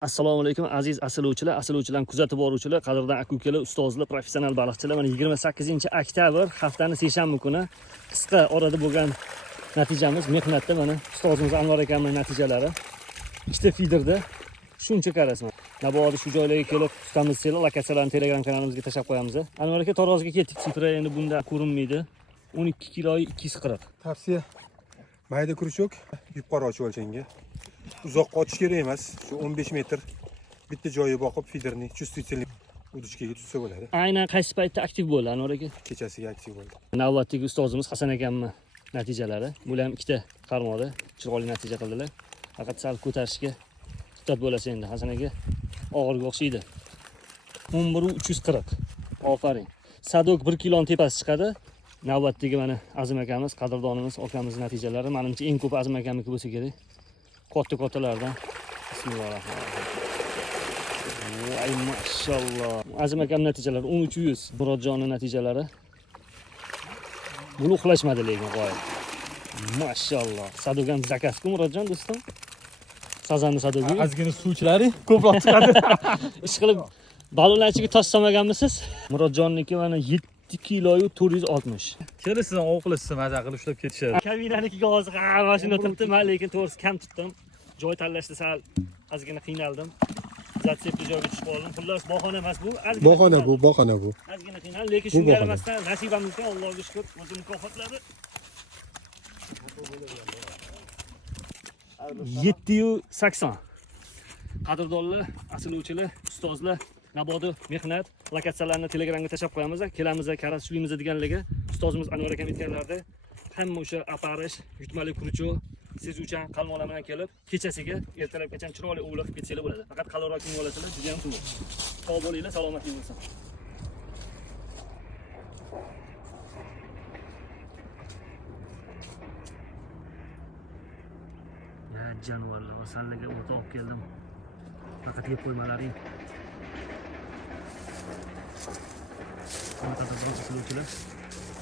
Assalomu alaykum aziz asıluvchilar, kuzatib boruvchilar, qadrdon aka-ukalar, ustozlar, professional baliqchilar. Mana 28-oktyabr haftani seshanba kuni qisqa orada bo'lgan natijamiz mehnatda mana ustozimiz Anvar akamning natijalari. Ikkita feederda shuncha qarasman. Navoiyda shu joylarga kelib tutamiz sizlar, lokatsiyalarni Telegram kanalimizga tashlab qo'yamiz. Anvar aka Tarozga ketdik. Sifra endi bunda ko'rinmaydi. 12 kilo 240. Tavsiya mayda kuruchok yuqori o'lchanga. Uzoqqa ochish kerak emas. Shu 15 metr bitta joyi boqib feederni чувствительный удочкаga tutsa bo'ladi. Aynan qaysi paytda aktiv bo'ldi Anvar aka? Kechasiga aktiv bo'ldi. Navbatdagi ustozimiz Hasan akamning natijalari. Bular ham ikkita qarmoqda chiroyli natija qildilar. Faqat sal ko'tarishga diqqat bo'lasa endi Hasan aka og'irga o'xshaydi. 11340. Ofaring. Sadok 1 kiloni tepasi chiqadi. Navbatdagi mana Azim akamiz, qadrdonimiz, akamiz natijalari menimcha eng ko'p Azim akamniki bo'lsa kerak. Katta-kattalardan. Bismillahirrohmanirrohim. Voy mashalloh. Azim akam natijalari 1300. Murodjonning natijalari. Buni uxlashmadi lekin g'oyat. Mashalloh. Sadogam zakasku Murodjon do'stim. Sazanni sadogi. Ozgina suvchilari ko'proq chiqadi. Ish qilib balonlarchiga tosh solmaganmisiz? Murodjonniki mana 7 kiloyu 460. Kelasiz, o'qilasiz, maza qilib ushlab ketishadi. Kabinanikiga hozir mashina turibdi, men lekin to'g'risi kam tutdim. Joy tanlashda sal ozgina qiynaldim. Zatsepli joyga tushib qoldim. Xullas bahona emas bu. Bahona bu. Ozgina qiynal, lekin shunga qaramasdan nasibamizga Allohga shukr, o'zi mukofotladi. 780. Qadrdonlar, asıluvchilar, ustozlar, Nabodi mehnat lokatsiyalarini Telegramga tashlab qo'yamiz. Kelamiz, karas suyimiz deganlarga ustozimiz Anvar akam aytganlarda hamma o'sha aparish, yutmali kurucho, sezuvchan qalmoqlar bilan kelib, kechasiga ertalabgacha chiroyli ovlab ketsanglar bo'ladi. Faqat qalorroq kun bo'lasizlar, juda ham to'g'ri. Sog' bo'linglar, salomatlik bo'lsin. Ya jonivorlar, sanlarga o'ta olib keldim. Faqat yeb qo'ymalaring. Qadrdonlar,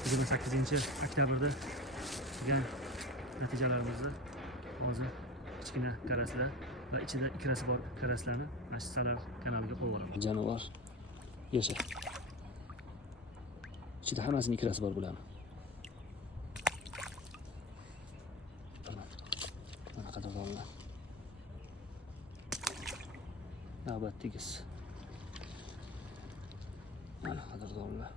28-oktyabrda degan natijalarimizni hozir kichkina karaslar va ichida ikrasi bor karaslarni Ashsalar kanaliga qo'yib yuboraman. Jonivor yasha. Ichida hammasining ikrasi bor bularni. Mana qadrdonlar. Navbatdagisi. Mana qadrdonlar.